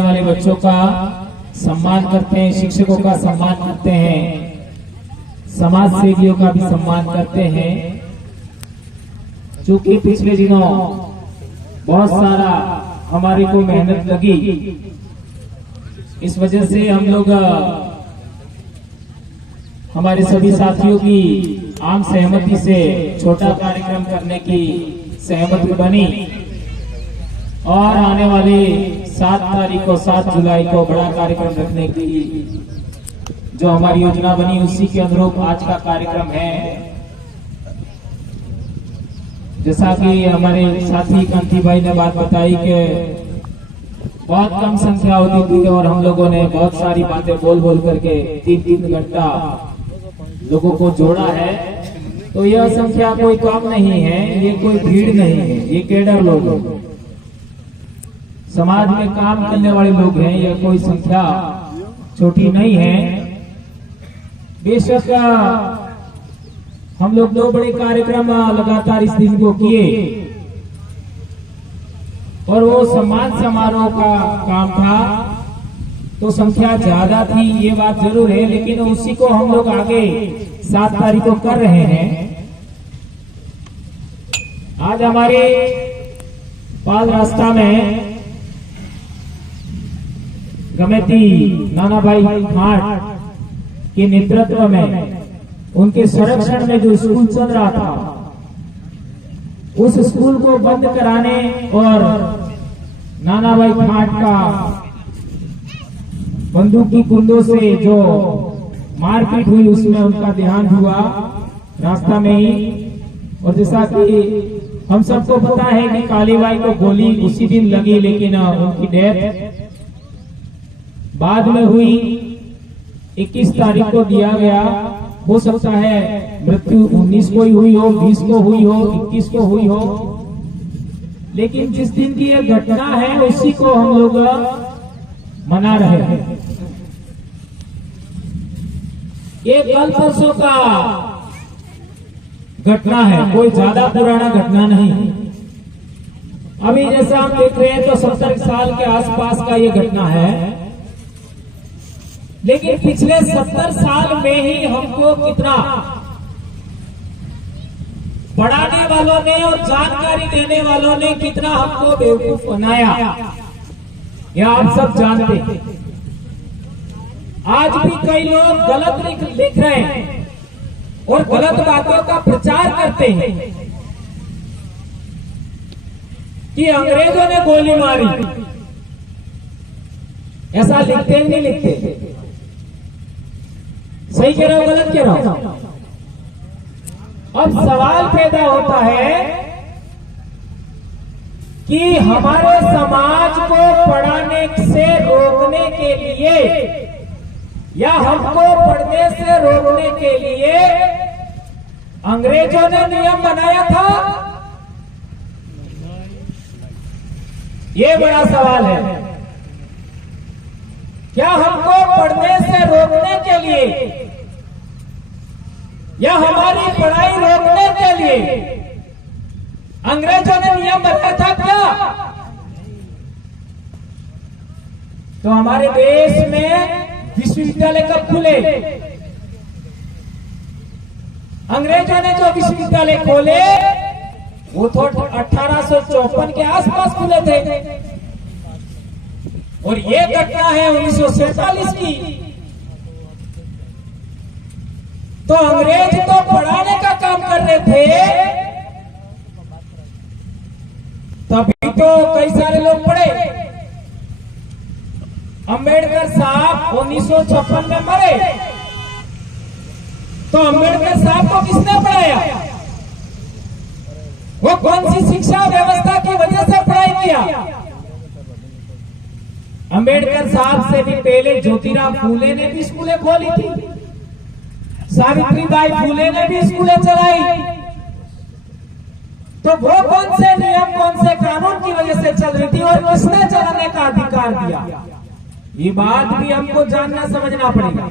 वाले बच्चों का सम्मान करते हैं, शिक्षकों का सम्मान करते हैं, समाज सेवियों का भी सम्मान करते हैं। चूंकि पिछले दिनों बहुत सारा हमारी को मेहनत लगी, इस वजह से हम लोग हमारे सभी साथियों की आम सहमति से छोटा कार्यक्रम करने की सहमति बनी और आने वाली 7 तारीख को 7 जुलाई को बड़ा कार्यक्रम रखने की जो हमारी योजना बनी उसी के अनुरूप आज का कार्यक्रम है। जैसा कि हमारे साथी कांति भाई ने बात बताई कि बहुत कम संख्या होती थी और हम लोगों ने बहुत सारी बातें बोल बोल करके 3-3 घंटा लोगों को जोड़ा है। तो यह संख्या कोई कम नहीं है, ये कोई भीड़ नहीं है, ये कैडर लोग हैं, समाज में काम करने वाले लोग हैं। यह कोई संख्या छोटी नहीं है। बेशक हम लोग 2 बड़े कार्यक्रम लगातार इस दिन को किए और वो सम्मान समारोह का काम था, तो संख्या ज्यादा थी, ये बात जरूर है, लेकिन उसी को हम लोग आगे 7 तारीख को कर रहे हैं। आज हमारे पाल रास्ता में गमेती नाना भाई खाट के नेतृत्व में उनके संरक्षण में जो स्कूल चल रहा था, उस स्कूल को बंद कराने और नाना भाई खाट का बंदूक की कुंदों से जो मारपीट हुई उसमें उनका देहांत हुआ रास्ता में ही। और जैसा कि हम सबको पता है कि काली बाई को गोली उसी दिन लगी, लेकिन उनकी डेथ बाद में हुई। 21 तारीख को दिया गया, हो सकता है मृत्यु 19 को ही हुई हो, 20 को हुई हो, 21 को हुई हो, लेकिन जिस दिन की यह घटना है उसी को हम लोग मना रहे हैं। ये कल परसों का घटना है, कोई ज्यादा पुराना घटना नहीं। अभी जैसा हम देख रहे हैं तो 70 साल के आसपास का ये घटना है, लेकिन पिछले 70 साल में ही हमको कितना पढ़ाने वालों ने और जानकारी देने वालों ने कितना हमको बेवकूफ बनाया, यह आप सब जानते हैं। आज भी कई लोग गलत लिख रहे हैं और गलत बातों का प्रचार करते हैं कि अंग्रेजों ने गोली मारी। ऐसा लिखते नहीं लिखते? सही कह रहा हूं, गलत कह रहा हूं? अब सवाल पैदा होता है कि हमारे समाज को पढ़ाने से रोकने के लिए या हमको पढ़ने से रोकने के लिए अंग्रेजों ने नियम बनाया था, ये बड़ा सवाल है। क्या हमको पढ़ने से रोकने के लिए या हमारी पढ़ाई रोकने के लिए अंग्रेजों ने नियम बनाया था क्या? तो हमारे देश में विश्वविद्यालय कब खुले? अंग्रेजों ने जो विश्वविद्यालय खोले वो तो 1854 के आसपास खुले थे और ये घटना है 1947 की। तो अंग्रेज तो पढ़ाने का काम कर रहे थे, तभी तो कई सारे लोग पढ़े। अंबेडकर साहब 1956 में मरे, तो अंबेडकर साहब को किसने पढ़ाया? वो कौन सी शिक्षा व्यवस्था की वजह से पढ़ाई किया? अंबेडकर साहब से भी पहले ज्योतिराव फूले ने भी स्कूलें खोली थी, सावित्रीबाई फूले ने भी स्कूलें चलाई। तो वो कौन से नियम, कौन से कानून की वजह से चल रही थी और किसने चलाने का अधिकार दिया? ये बात भी हमको जानना समझना पड़ेगा।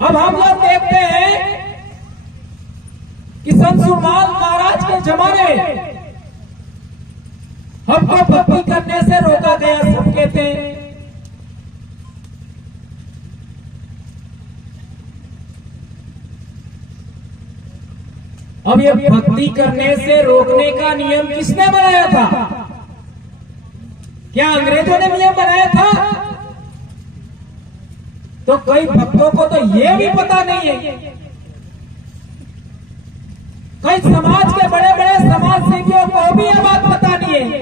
अब हम लोग देखते हैं कि संत सुरमाल महाराज के जमाने हमको भक्ति करने से रोका गया, सब कहते हैं। अब ये भक्ति करने से रोकने का नियम किसने बनाया था? क्या अंग्रेजों ने नियम बनाया था? तो कई भक्तों को तो ये भी पता नहीं है। कई समाज के बड़े बड़े समाज सेवियों को भी यह बात पता नहीं है।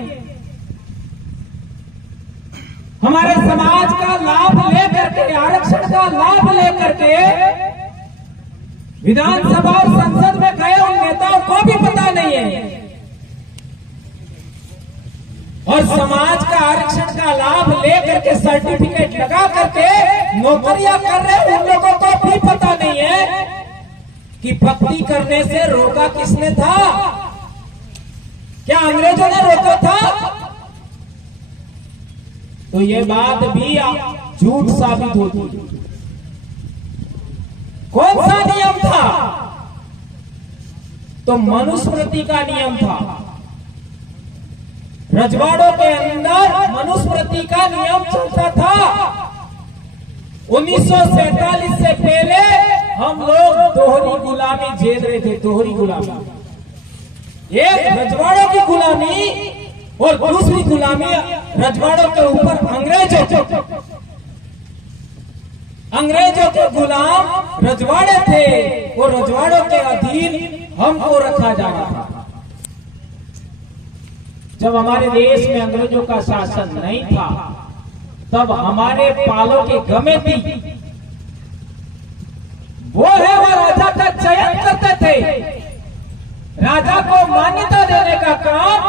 हमारे समाज का लाभ लेकर के, आरक्षण का लाभ लेकर के विधानसभा और संसद में गए उन नेताओं को भी पता नहीं है। और समाज का आरक्षण का लाभ लेकर के सर्टिफिकेट लगा करके नौकरियां कर रहे उन लोगों को भी पता नहीं है कि भक्ति करने से रोका किसने था? क्या अंग्रेजों ने रोका था? तो ये बात भी झूठ साबित होती। कौन सा नियम था? तो मनुस्मृति का नियम था। रजवाड़ों के अंदर मनुस्मृति का नियम चलता था। 1947 से पहले हम लोग दोहरी गुलामी झेल रहे थे। दोहरी गुलामी, एक रजवाड़ों की गुलामी और दूसरी गुलामी रजवाड़ों के ऊपर अंग्रेजों के गुलाम रजवाड़े थे और रजवाड़ों के अधीन हमको रखा जा रहा था। जब हमारे देश में अंग्रेजों का शासन नहीं था तब हमारे पालों के गमे थी वो राजा का चयन करते थे। राजा को मान्यता देने का काम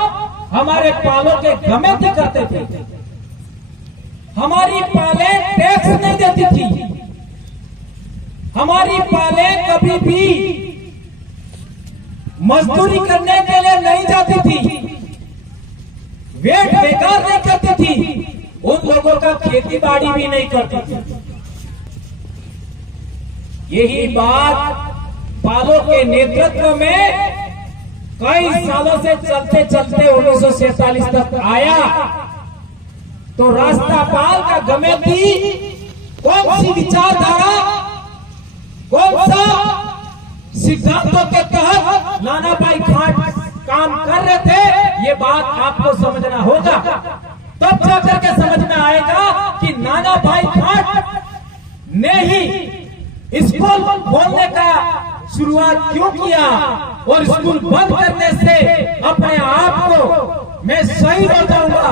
हमारे पालों के गमे थी करते थे। हमारी पालें टैक्स नहीं देती थी। हमारी पालें कभी भी मजदूरी करने के लिए नहीं जाती थी। वेट बेकार नहीं करती थी। उन लोगों का खेती बाड़ी भी नहीं करती थी। यही बात पालों के नेतृत्व में कई सालों से चलते चलते 1947 तक आया। तो राष्ट्रपाल का गमे थी कौन सी विचारधारा, कौन सा सिद्धांतों के तहत नाना भाई खाट काम कर रहे थे, ये बात आपको समझना होगा। तब जाकर के समझ में आएगा कि नाना भाई खाट ने ही स्कूल खोलने का शुरुआत क्यों किया और स्कूल बंद करने से अपने आप को मैं सही हो जाऊंगा,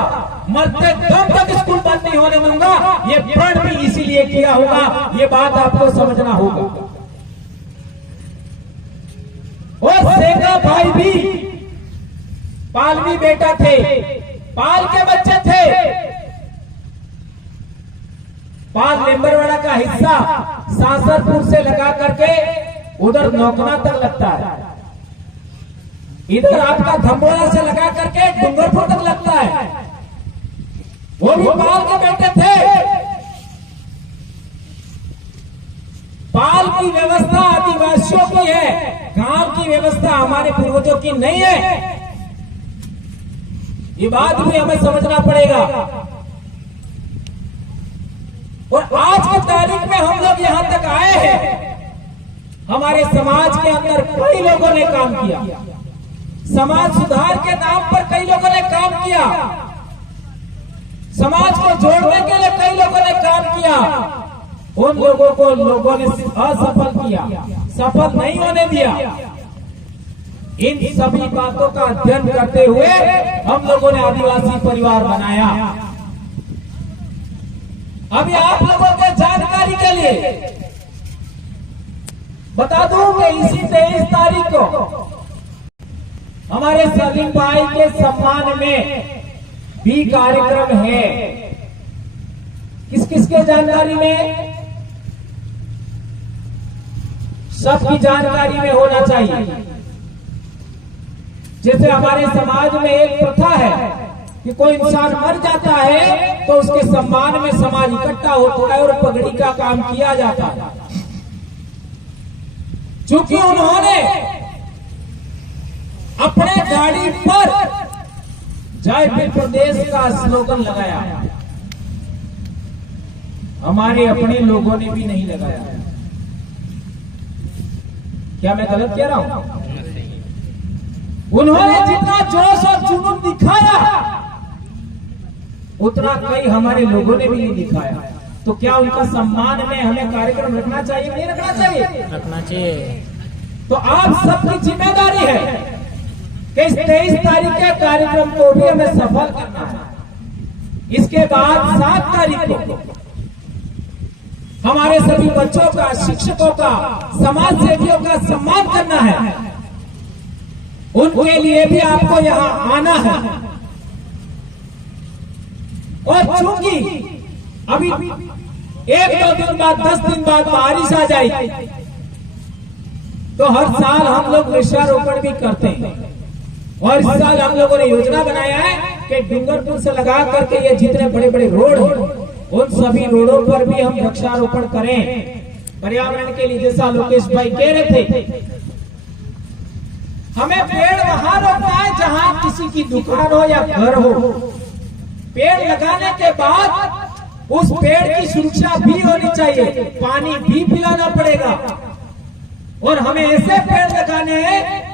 मरते दम तक स्कूल बंद नहीं होने दूंगा, ये प्रण भी इसीलिए किया होगा। ये बात आपको समझना होगा। और सेगा भाई भी पालवी बेटा थे, पाल के बच्चे थे। पाल मेंबरवाड़ा का हिस्सा सासरपुर से लगा करके उधर नौकना तक लगता है। इधर आपका धम्बोड़ा से लगा करके डूंगरपुर तक लगता है। वो भी पाल के बेटे थे। पाल की व्यवस्था आदिवासियों की है, गांव की व्यवस्था हमारे पूर्वजों की नहीं है। ये बात भी हमें समझना पड़ेगा। और आज की तारीख में हम लोग यहां तक आए हैं। हमारे समाज के अंदर कई लोगों ने काम किया। समाज सुधार के नाम पर कई लोगों ने काम किया। समाज को जोड़ने के लिए कई लोगों ने काम किया। उन लोगों को लोगों ने असफल किया, सफल नहीं होने दिया। इन सभी बातों का अध्ययन करते हुए हम लोगों ने आदिवासी परिवार बनाया। अभी आप लोगों के जानकारी के लिए बता दूं कि इसी 23 तारीख को हमारे सलीम भाई के सम्मान में भी कार्यक्रम है। किस किस के जानकारी में? सबकी जानकारी में होना चाहिए। जैसे हमारे समाज में एक प्रथा है कि कोई इंसान मर जाता है तो उसके सम्मान में समाज इकट्ठा होता है और पगड़ी का काम किया जाता है। चूंकि उन्होंने अपने गाड़ी पर जयपुर प्रदेश का स्लोगन लगाया, हमारे अपने लोगों ने भी नहीं लगाया। क्या मैं गलत कह रहा हूं? उन्होंने जितना जोश और जुनून दिखाया उतना कई हमारे लोगों ने भी नहीं दिखाया। तो क्या उनका सम्मान में हमें कार्यक्रम रखना चाहिए, नहीं रखना चाहिए? रखना चाहिए। तो आप सबकी जिम्मेदारी है कि इस 23 तारीख के कार्यक्रम को भी हमें सफल करना है। इसके बाद 7 तारीख को हमारे सभी बच्चों का, शिक्षकों का, समाज सेवियों का सम्मान करना है। उनके लिए भी आपको यहां आना है। और चूंकि अभी 1-2 दिन बाद, 10 दिन बाद बारिश आ जाएगी, तो हर साल हम लोग वृक्षारोपण भी करते हैं। और इस साल हम लोगों ने योजना बनाया है कि डूंगरपुर से लगा करके ये जितने बड़े बड़े रोड हैं, उन सभी रोडों पर भी हम वृक्षारोपण करें पर्यावरण के लिए। जैसा लोकेश भाई कह रहे थे, हमें पेड़ वहां रोपना है जहां किसी की दुकान हो या घर हो। पेड़ लगाने के बाद उस पेड़ की सुरक्षा भी होनी चाहिए, पानी भी पिलाना पड़ेगा। और हमें ऐसे पेड़ लगाने हैं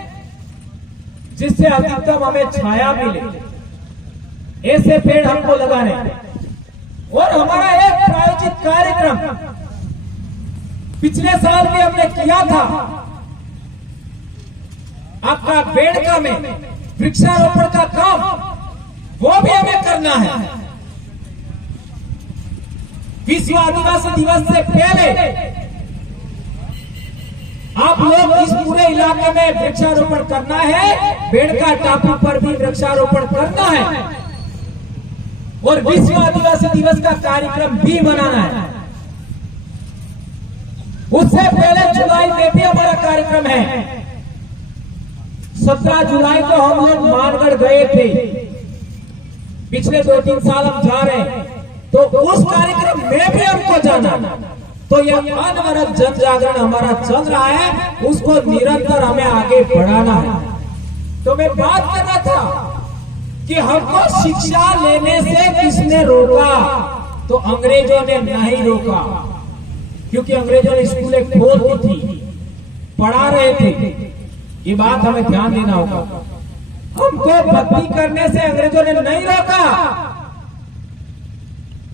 जिससे अधिकतम हमें छाया मिले, ऐसे पेड़ हमको लगाने हैं। और हमारा एक प्रायोजित कार्यक्रम पिछले साल भी हमने किया था, आपका बेड़का में वृक्षारोपण का काम, वो भी हमें करना है। विश्व आदिवासी दिवस से पहले आप लोग इस पूरे इलाके में वृक्षारोपण करना है। बेड़का टापू पर भी वृक्षारोपण करना है और विश्व आदिवासी दिवस का कार्यक्रम भी बनाना है। उससे पहले जुलाई में भी हमारा कार्यक्रम है। 17 जुलाई को हम लोग मानगढ़ गए थे, पिछले 2-3 साल हम जा रहे हैं, तो उस कार्यक्रम में भी हमको जाना। तो यह अनवरत जन जागरण हमारा चल रहा है, उसको निरंतर हमें आगे बढ़ाना है। तो मैं बात कर रहा था कि हमको शिक्षा लेने से किसने रोका? तो अंग्रेजों ने नहीं रोका, क्योंकि अंग्रेजों ने स्कूलें खोल दी थी, पढ़ा रहे थे। ये बात हमें ध्यान देना होगा। हमको भक्ति करने से अंग्रेजों ने नहीं रोका,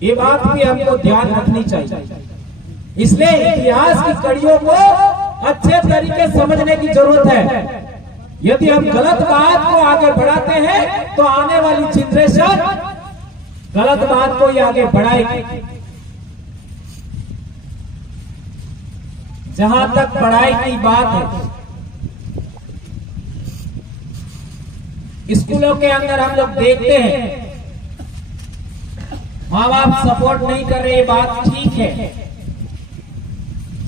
ये बात भी हमको ध्यान रखनी चाहिए। इसलिए इतिहास की कड़ियों को अच्छे तरीके समझने की जरूरत है। यदि हम गलत बात को आगे बढ़ाते हैं तो आने वाली जनरेशन गलत बात को ही आगे बढ़ाएगी। जहां तक पढ़ाई की बात है, स्कूलों के अंदर हम लोग देखते हैं माँ बाप सपोर्ट नहीं कर रहे, ये बात ठीक है।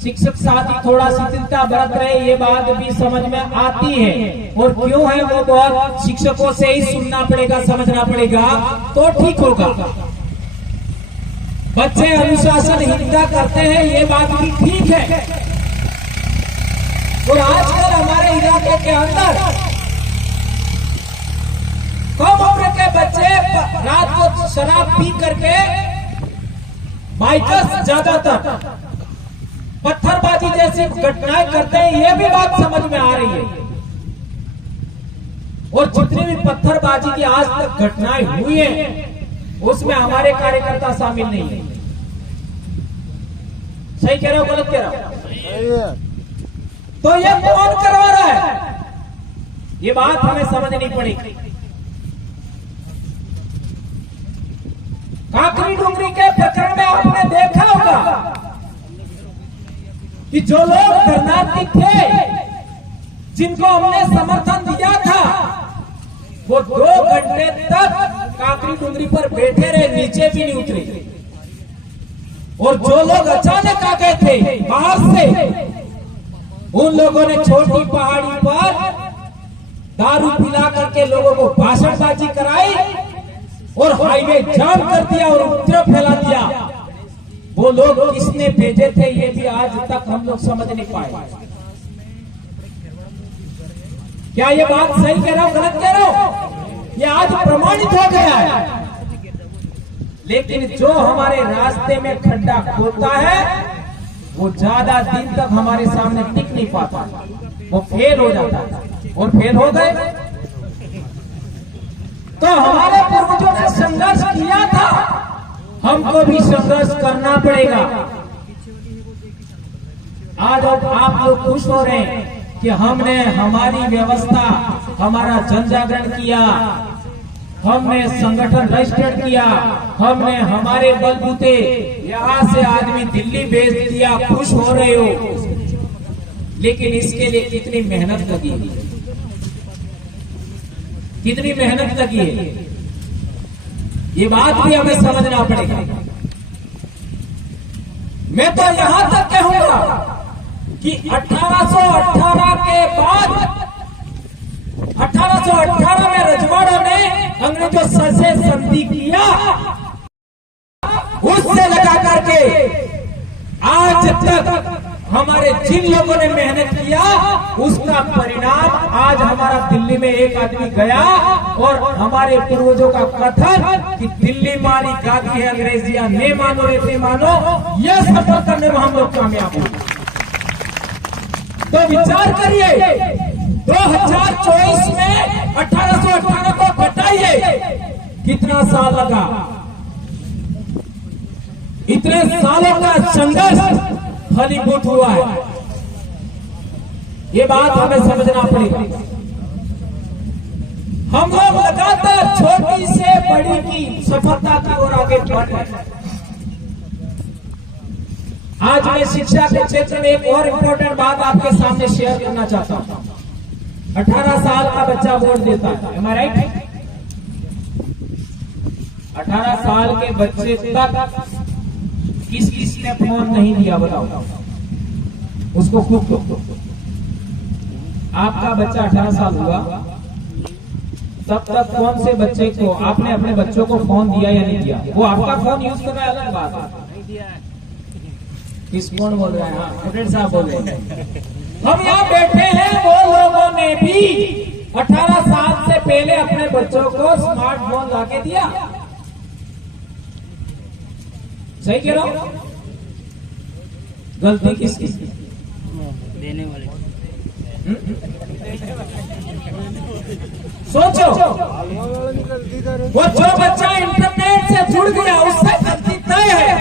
शिक्षक साथ ही थोड़ा शिथिलता बरत रहे, ये बात भी समझ में आती है। और क्यों है वो बहुत शिक्षकों से ही सुनना पड़ेगा, समझना पड़ेगा, तो ठीक होगा। बच्चे अनुशासनहीनता करते हैं, ये बात भी ठीक है। और आजकल हमारे इलाके के अंदर कम उम्र के बच्चे रात को शराब पी करके बाइकर्स ज्यादातर पत्थरबाजी जैसी घटनाएं करते हैं, ये भी बात समझ में आ रही है। और जितनी भी पत्थरबाजी की आज तक घटनाएं हुई है, उसमें हमारे कार्यकर्ता शामिल नहीं है। सही कह रहे हो, गलत कह रहे हो? तो ये कौन करवा रहा है, ये बात हमें समझनी पड़ेगी। काकरी डुंगरी के प्रकरण में आपने देखा होगा कि जो लोग धरनार्थी थे, जिनको हमने समर्थन दिया था, वो 2 घंटे तक काकरी डुंगरी पर बैठे रहे, नीचे भी नहीं उतरे। और जो लोग अचानक आ गए थे बाहर से, उन लोगों ने छोटी पहाड़ी पर दारू पिला करके लोगों को भाषणबाजी कराई और हाईवे जाम कर दिया और उपद्रव फैला दिया। वो लोग किसने भेजे थे, ये भी आज तक हम लोग समझ नहीं पाए। क्या ये बात सही कह रहा हूं, गलत कह रहा हूं? ये आज प्रमाणित हो गया है। लेकिन जो हमारे रास्ते में खड्डा खोदता है वो ज्यादा दिन तक हमारे सामने टिक नहीं पाता, वो फेल हो जाता है। और फेल हो गए तो हमारे पूर्वजों ने संघर्ष किया था, हमको भी संघर्ष करना पड़ेगा। आज आप लोग खुश हो रहे हैं कि हमने हमारी व्यवस्था, हमारा जन जागरण किया, हमने संगठन रजिस्टर्ड किया, हमने हमारे बलबूते यहां से आदमी दिल्ली भेज दिया, खुश हो रहे हो। लेकिन इसके लिए कितनी मेहनत लगी, कितनी मेहनत लगी है, ये बात भी हमें समझना पड़ेगा। मैं तो यहां तक कहूंगा कि 1818 के बाद 1818 में रजवाड़ों ने अंग्रेजों से संधि किया, उससे लगा करके आज तक हमारे जिन लोगों ने मेहनत किया उसका परिणाम आज हमारा दिल्ली में एक आदमी गया और हमारे पूर्वजों का कथन कि दिल्ली मारी गादी है अंग्रेजिया, ने मानो रे मानो, यह सफर करने में हम लोग कामयाब हुए। तो विचार करिए 2024 में 1818 को घटाइए, कितना साल लगा। इतने सालों का संघर्ष फलीभूत हुआ है, ये बात हमें समझना पड़ेगा। हम लोग लगातार छोटी से बड़ी की सफलता की ओर आगे बढ़ रहे हैं। आज मैं शिक्षा के क्षेत्र में एक और इम्पोर्टेंट बात आपके सामने शेयर करना चाहता हूं। 18 साल का बच्चा वोट देता है, am I right? 18 साल के बच्चे तक किसने फोन नहीं दिया बताओ, उसको खूब दो। आपका बच्चा 18 साल हुआ तब तक कौन से बच्चे को आपने अपने बच्चों को फोन दिया या नहीं दिया? वो आपका फोन यूज कर रहा है अलग बात है, किस कौन बोल रहा है? हाँ, मुकेश साहब बोल रहे हैं। हम यहाँ बैठे हैं, वो लोगों ने भी 18 साल से पहले अपने बच्चों को स्मार्टफोन लाके दिया। सही कह रहा हूं? गलती किसकी? देने वाले। सोचो, वो जो बच्चा इंटरनेट से जुड़ गया उससे गलती तय है।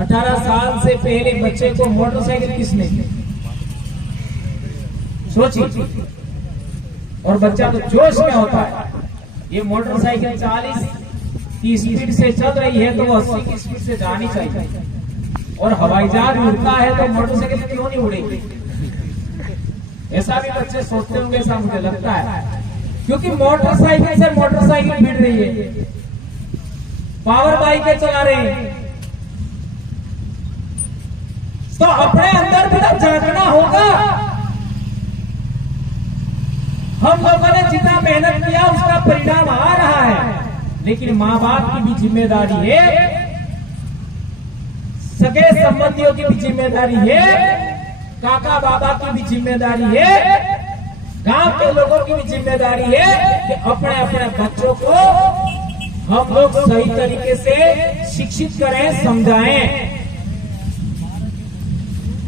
18 साल से पहले बच्चे को मोटरसाइकिल किसने दी? सोचिए। और बच्चा तो जोश में होता है, ये मोटरसाइकिल 40 की स्पीड से चल रही है तो वो 80 की स्पीड से जानी चाहिए, और हवाई जहाज उड़ता है तो मोटरसाइकिल क्यों नहीं उड़ेगी? ऐसा भी बच्चे सोचते होंगे, ऐसा मुझे लगता है, क्योंकि मोटरसाइकिल से मोटरसाइकिल भिड़ रही है, पावर बाइकें चला रहे हैं। तो अपने अंदर भी तो जागना होगा। हम लोगों ने जितना मेहनत किया उसका परिणाम आ रहा है, लेकिन माँ बाप की भी जिम्मेदारी है, सगे संबंधियों की भी जिम्मेदारी है, काका बाबा की भी जिम्मेदारी है, गांव के लोगों की भी जिम्मेदारी है कि अपने अपने बच्चों को हम लोग सही तरीके से शिक्षित करें, समझाएं।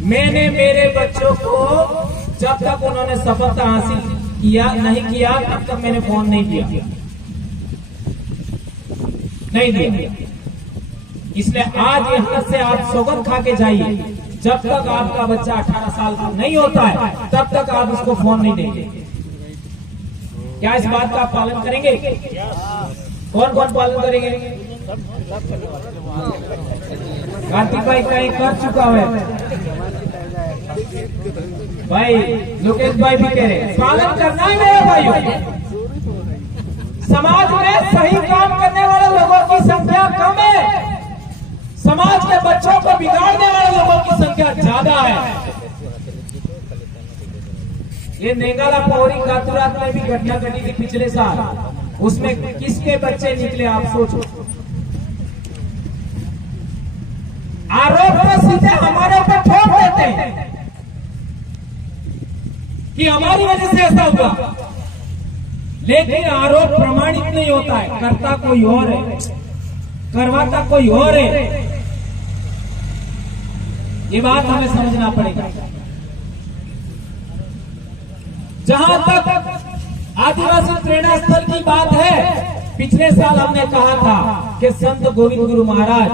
मैंने मेरे बच्चों को जब तक उन्होंने सफलता हासिल किया नहीं किया तब तक मैंने फोन नहीं दिया, नहीं दिया। इसलिए आज यहां से आप सौगंध खा के जाइए, जब तक आपका बच्चा 18 साल का नहीं होता है तब तक आप उसको फोन नहीं देंगे। क्या इस बात का पालन करेंगे? कौन कौन पालन करेंगे? कार्तिक भाई कहीं कर चुका है भाई, लोकेश भाई भी कह रहे पालन करना है मेरे भाइयों। समाज में सही काम करने वाले लोगों की संख्या कम है, समाज के बच्चों को बिगाड़ने वाले लोगों की संख्या ज्यादा है। ये नेंगाला पौरी कातुरात में भी घटना घटी थी पिछले साल, उसमें किसके बच्चे निकले आप सोचो। आरोप तो सीधे हमारे ऊपर ठोक देते हैं कि हमारी वजह से ऐसा हुआ, लेकिन आरोप प्रमाणित नहीं होता है। करता कोई और है, करवाता कोई और है। ये बात हमें समझना पड़ेगा। जहां तक आदिवासी प्रेरणा स्थल की बात है, पिछले साल हमने कहा था कि संत गोविंद गुरु महाराज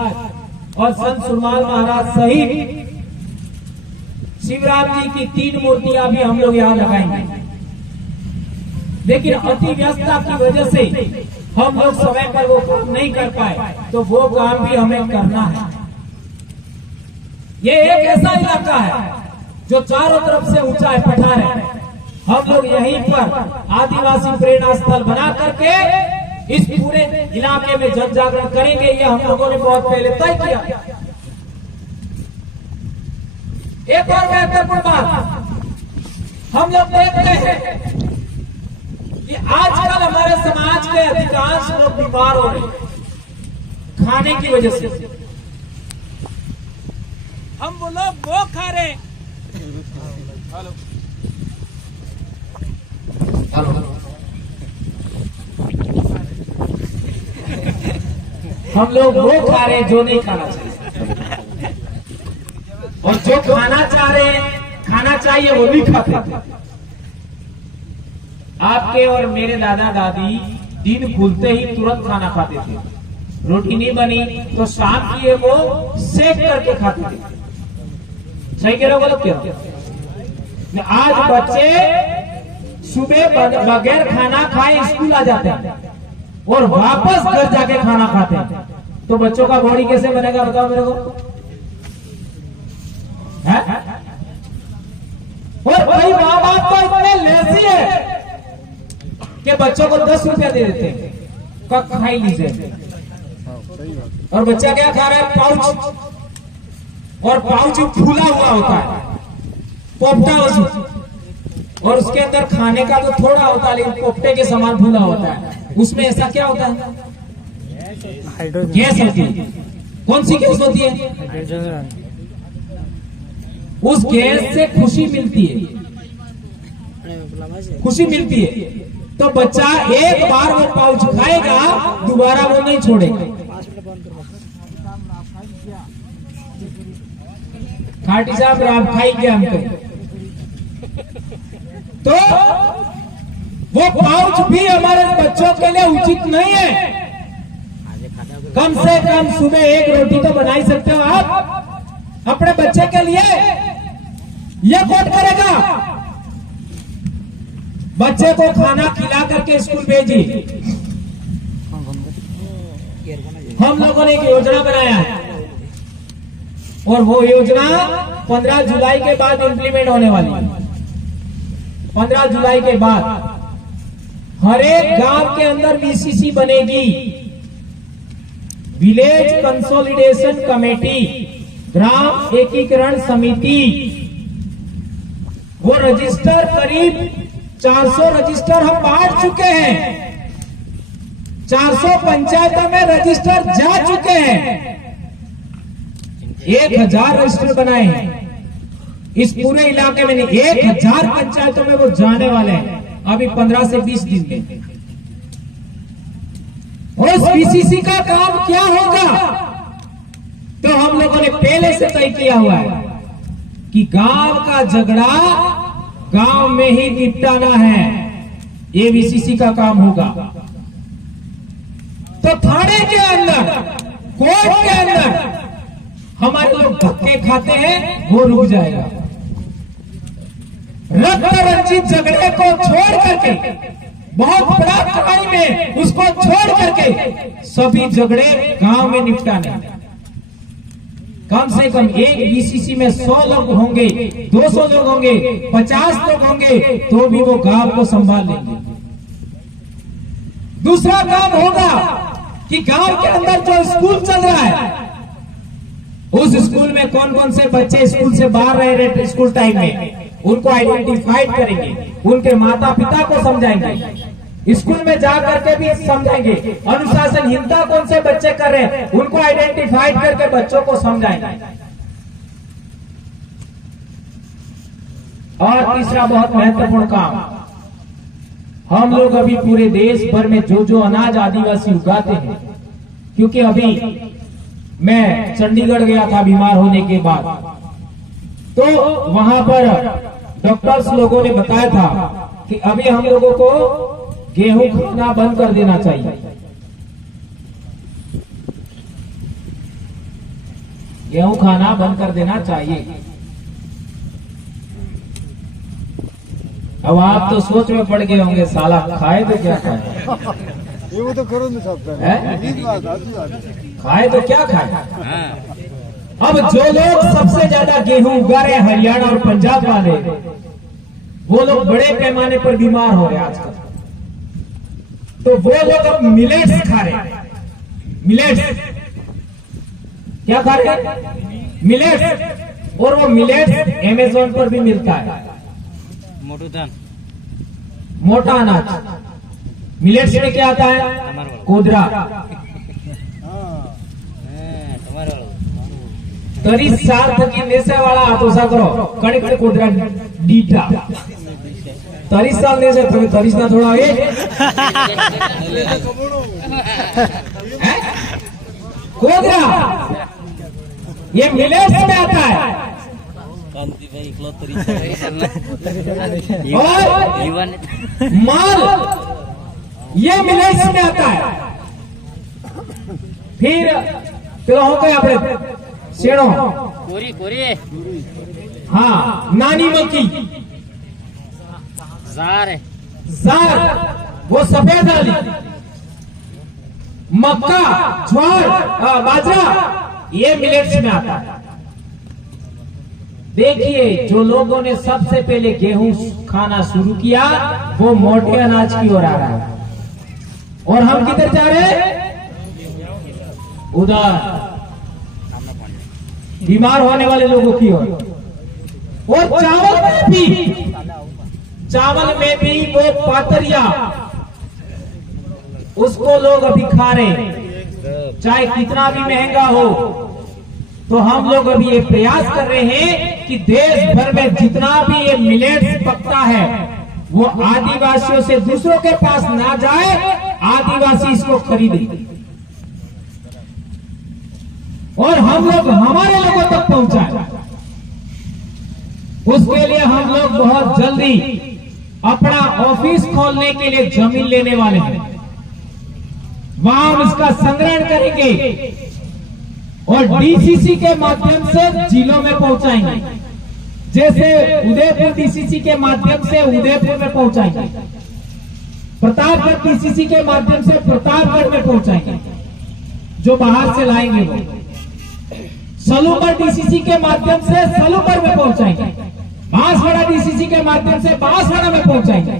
और संत सुरमाल महाराज सहित शिवराम जी की 3 मूर्तियां भी हम लोग यहां लगाएंगे, लेकिन अति व्यस्तता की वजह से हम लोग समय पर वो काम नहीं कर पाए, तो वो काम भी हमें करना है। ये एक ऐसा इलाका है जो चारों तरफ से ऊंचा है, पठार है। हम लोग यहीं पर आदिवासी प्रेरणा स्थल बना करके इस पूरे इलाके में जन जागरण करेंगे। ये हम लोगों ने बहुत पहले तय किया। एक और महत्वपूर्ण बात, हम लोग देखते हैं कि आजकल हमारे समाज के अधिकांश लोग बीमार हो रहे हैं खाने की वजह से। हम वो लोग वो खा रहे, हम लोग वो खा रहे हैं जो नहीं खाना चाहिए, और जो खाना चाह रहे हैं, खाना चाहिए, वो नहीं खाते। आपके और मेरे दादा दादी दिन खुलते ही तुरंत खाना खाते थे। रोटी नहीं बनी तो शाम की वो सेक करके खाते थे। सही कह रहे हो, गलत कह रहे हो? आज बच्चे सुबह बगैर खाना खाए स्कूल आ जाते हैं और वापस घर जाके खाना खाते हैं। तो बच्चों का बॉडी कैसे बनेगा, बताओ मेरे को? है? और कई माँ बाप तो इतने लेजी है कि बच्चों को 10 रुपया दे देते हैं, कब खाई लीजिए। और बच्चा क्या खा रहा है? पाउच। और पाउच फूला हुआ होता है, पोपटा उसमें, और उसके अंदर खाने का तो थोड़ा होता है, लेकिन पोपटे के समान फूला होता है। उसमें ऐसा क्या होता है? गैस होती है। कौन सी गैस होती है? उस गैस से खुशी मिलती है, खुशी मिलती है। तो बच्चा एक बार वो पाउच खाएगा, दोबारा वो नहीं छोड़ेगा। खाटी साहब राम खाई क्या हमको? तो वो पाउच भी हमारे बच्चों के लिए उचित नहीं है। कम से कम सुबह एक रोटी तो बना ही सकते हो आप अपने बच्चे के लिए। यह कौन करेगा? बच्चे को खाना खिला करके स्कूल भेजिए। हम लोगों ने एक योजना बनाया है, और वो योजना 15 जुलाई के बाद इंप्लीमेंट होने वाली है। 15 जुलाई के बाद हर एक गांव के अंदर बीसीसी बनेगी, विलेज कंसोलिडेशन कमेटी, ग्राम एकीकरण समिति। वो रजिस्टर करीब 400 रजिस्टर हम बांट चुके हैं। 400 पंचायतों में रजिस्टर जा चुके हैं। 1000 रजिस्टर बनाए हैं इस पूरे इलाके में। नहीं, 1000 पंचायतों में वो जाने वाले हैं अभी 15 से 20 दिन में। उस बीसीसी का काम क्या होगा? तो हम लोगों ने पहले से तय किया हुआ है कि गांव का झगड़ा गांव में ही निपटाना है। ये बीसीसी का काम होगा। तो थाने के अंदर, कोर्ट के अंदर हमारे लोग धक्के खाते हैं, वो रुक जाएगा। रक्त रंजित झगड़े को छोड़ करके, बहुत बड़ा कहानी में उसको छोड़ करके सभी झगड़े गांव में निपटाने। कम से कम एक बीसीसी में 100 लोग होंगे, 200 लोग होंगे, 50 लोग होंगे, तो भी वो गांव को संभाल लेंगे। दूसरा काम होगा कि गांव के अंदर जो स्कूल चल रहा है, उस स्कूल में कौन कौन से बच्चे स्कूल से बाहर रह रहे स्कूल टाइम में, उनको आइडेंटिफाइड करेंगे, उनके माता पिता को समझाएंगे, स्कूल में जा करके भी समझाएंगे। अनुशासनहीनता कौन से बच्चे कर रहे हैं, उनको आइडेंटिफाइड करके बच्चों को समझाएंगे। और तीसरा बहुत महत्वपूर्ण काम, हम लोग अभी पूरे देश भर में जो अनाज आदिवासी उगाते हैं, क्योंकि अभी मैं चंडीगढ़ गया था बीमार होने के बाद, तो वहां पर डॉक्टर्स लोगों ने बताया था कि अभी हम लोगों को गेहूं खाना बंद कर देना चाहिए। गेहूं खाना बंद कर देना चाहिए। अब आप तो सोच में पड़ गए होंगे, साला खाए तो क्या खाए, ये तो करो नहीं सकता है, खाए तो क्या खाए। अब जो लोग सबसे ज्यादा गेहूं उगा रहे हैं, हरियाणा और पंजाब वाले, वो लोग बड़े पैमाने पर बीमार हो रहे हैं आजकल। तो वो लोग अब मिलेट्स खा रहे हैं। मिलेट्स क्या खा रहे हैं? मिलेट्स। और वो मिलेट्स अमेज़न पर भी मिलता है। मोटा अनाज। मिलेट्स में क्या आता है? कोदरा। तरी सार थकी नेसे वाला आतोसा करो कणिक से कोदरा डीटा 30 साल नेसे તમે 30 ના થોડા એ कोदरा ये मिलेट्स में आता है। और माल ये मिलेट्स में आता है। फिर પેલો હું કઈ આપણે શેણો कोरी हाँ नानी मक्की जार वो सफेद दाल, मक्का, ज्वार, बाजरा ये मिलेट्स में आता है। देखिए जो लोगों ने सबसे पहले गेहूं खाना शुरू किया वो मोटे अनाज की ओर आ रहा है, और हम किधर जा रहे हैं? उधर बीमार होने वाले लोगों की ओर। और चावल में भी वो पातरिया, उसको लोग अभी खा रहे हैं, चाहे कितना भी महंगा हो। तो हम लोग अभी ये प्रयास कर रहे हैं कि देश भर में जितना भी ये मिलेट्स पकता है वो आदिवासियों से दूसरों के पास ना जाए, आदिवासी इसको खरीदे और हम लोग हमारे लोगों तक पहुंचाए। उसके लिए हम लोग बहुत जल्दी अपना ऑफिस खोलने के लिए जमीन लेने वाले हैं। वहां हम इसका संग्रहण करेंगे और डीसीसी के माध्यम से जिलों में पहुंचाएंगे। जैसे उदयपुर डीसीसी के माध्यम से उदयपुर में पहुंचाएंगे, प्रतापगढ़ डीसीसी के माध्यम से प्रतापगढ़ में पहुंचाएंगे जो बाहर से लाएंगे वो, सलूकर डीसीसी के माध्यम से सलूकर में पहुंचाएंगे, बांसवाड़ा डीसीसी के माध्यम से बांसवाड़ा में पहुंचाएंगे,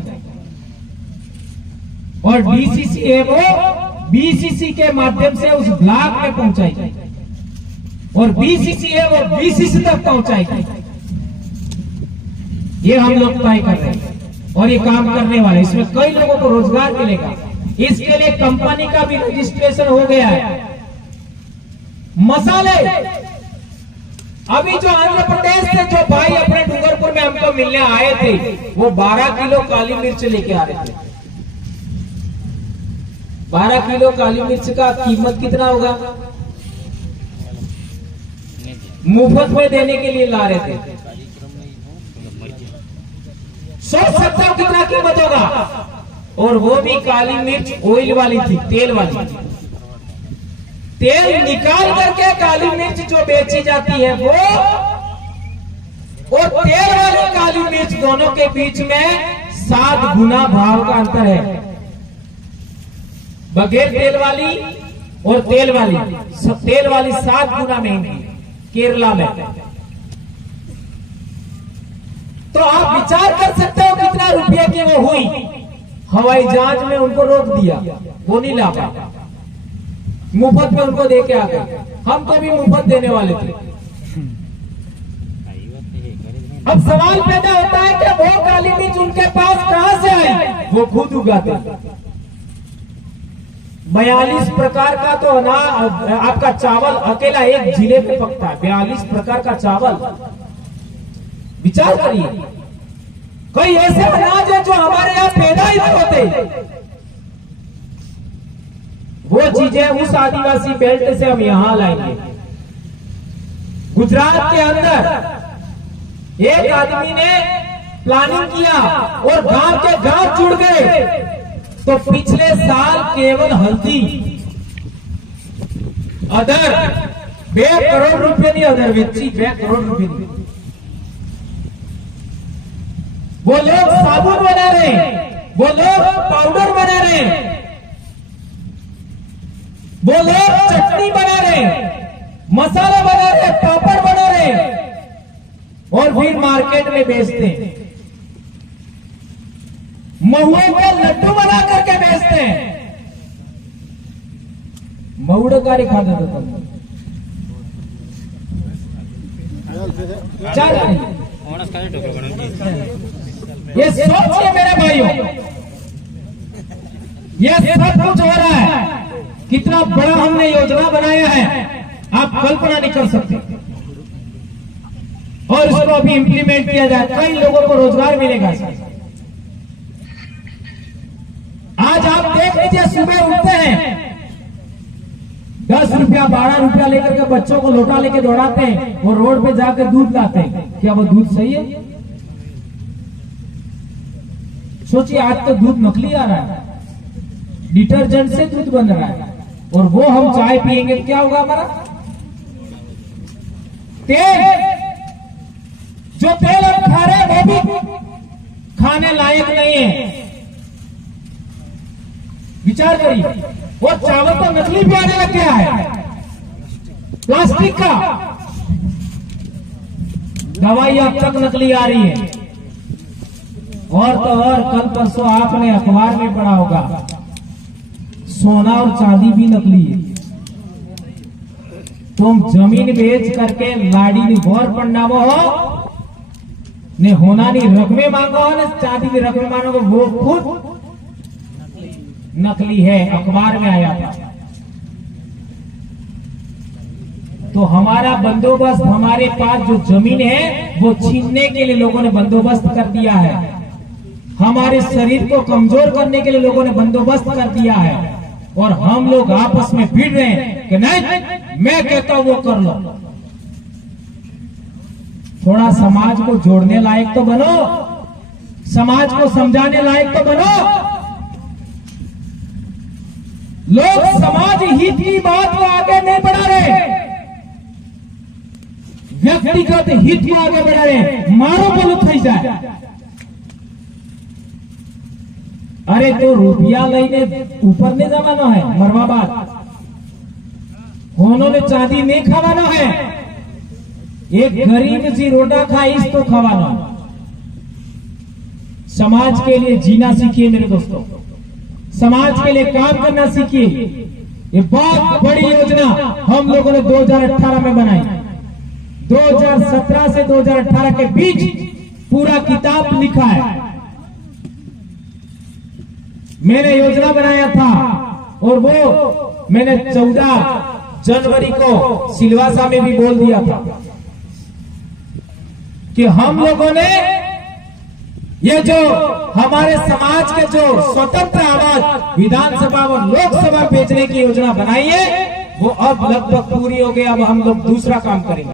और डीसीसी है वो बीसीसी के माध्यम से उस ब्लॉक में पहुंचाएंगे, और बीसीसी है वो बीसीसी तक पहुंचाएंगे। ये हम लोग तय कर रहे हैं और ये काम करने वाले, इसमें कई लोगों को रोजगार मिलेगा। इसके लिए कंपनी का भी रजिस्ट्रेशन हो गया है। मसाले अभी जो आंध्र प्रदेश से जो भाई अपने डूंगरपुर में हमको मिलने आए थे वो 12 किलो काली मिर्च लेके आ रहे थे। 12 किलो काली मिर्च का कीमत कितना होगा? मुफ्त में देने के लिए ला रहे थे। सोच सकते हो कितना कीमत होगा? और वो भी काली मिर्च ऑयल वाली थी, तेल वाली। तेल निकाल करके काली मिर्च जो बेची जाती है वो, और तेल वाली काली मिर्च, दोनों के बीच में 7 गुना भाव का अंतर है। बगैर तेल वाली और तेल वाली 7 गुना महंगी केरला में। तो आप विचार कर सकते हो कितना रुपये की वो हुई। हवाई जहाज में उनको रोक दिया, वो नहीं ला पाया, मुफ्त में उनको दे के आ गए। हम तो भी मुफ्त देने वाले थे। अब सवाल पैदा होता है कि वो काली मिर्च उनके पास कहां से आई? वो खुद उगाते। 42 प्रकार का तो अनाज आपका चावल अकेला एक जिले में पकता है। 42 प्रकार का चावल, विचार करिए। कोई ऐसे अनाज है जो हमारे यहाँ पैदा ही नहीं होते, वो चीजें उस आदिवासी बेल्ट से हम यहां लाएंगे। गुजरात के अंदर एक आदमी ने प्लानिंग किया और गांव के गांव जुड़ गए, तो पिछले साल केवल हल्दी अदर 2 करोड़ रुपए नहीं अदर वेची 2 करोड़ रुपए नहीं। वो लोग साबुन बना रहे हैं, वो लोग पाउडर बना रहे हैं, वो लोग चटनी बना रहे हैं, मसाला बना रहे हैं, पापड़ बना रहे हैं और फिर मार्केट में बेचते हैं। महुए को लड्डू बना करके बेचते हैं। महुड़ कार्य खा देते थे ये सोचिए मेरे भाइयों, ये सब कुछ हो रहा है। कितना बड़ा हमने योजना बनाया है, आप कल्पना नहीं कर सकते। और इसको अभी इंप्लीमेंट किया जाए, कई लोगों को रोजगार मिलेगा। आज आप देख लीजिए, सुबह उठते हैं 10 रुपया 12 रुपया लेकर के बच्चों को लोटा लेके दौड़ाते हैं, वो रोड पे जाकर दूध लाते हैं। क्या वो दूध सही है? सोचिए, आज तो दूध नकली आ रहा है, डिटर्जेंट से दूध बन रहा है, और वो हम चाय पिएंगे क्या होगा हमारा? तेल, जो तेल हम खा रहे हैं वो भी खाने लायक नहीं है। विचार करिए, वो चावल तो नकली भी आने लग गया है, प्लास्टिक का। दवाई अब तक नकली आ रही है। और तो और कल परसों आपने अखबार में पढ़ा होगा, सोना और चांदी भी नकली है। तुम जमीन बेच करके लाड़ी ने गौर पड़नावो हो ने होना नहीं रकमे मांगो हो ने चांदी ने रकमे मांगो, वो खुद नकली है। अखबार में आया था। तो हमारा बंदोबस्त, हमारे पास जो जमीन है वो छीनने के लिए लोगों ने बंदोबस्त कर दिया है। हमारे शरीर को कमजोर करने के लिए लोगों ने बंदोबस्त कर दिया है। और हम लोग आपस में भिड़ रहे हैं कि नहीं, मैं कहता हूं वो कर लो। थोड़ा समाज को जोड़ने लायक तो बनो, समाज को समझाने लायक तो बनो। लोग समाज हित की बात को आगे नहीं बढ़ा रहे, व्यक्तिगत हित को आगे बढ़ा रहे। मारो बोलो थई जाए। अरे तो रुपया लईने ऊपर नहीं जमाना है, मरवा बात उन्होंने चांदी नहीं खावाना है। एक गरीब जी रोटा खाइस तो खावाना। समाज के लिए जीना सीखिए मेरे दोस्तों, समाज के लिए काम करना सीखिए। ये बहुत बड़ी योजना हम लोगों ने 2018 में बनाई। 2017 से 2018 के बीच पूरा किताब लिखा है। मैंने योजना बनाया था और वो मैंने 14 जनवरी को सिलवासा में भी बोल दिया था कि हम लोगों ने ये जो हमारे समाज के जो स्वतंत्र आवाज विधानसभा और लोकसभा भेजने की योजना बनाई है, वो अब लगभग पूरी हो गई। अब हम लोग दूसरा काम करेंगे।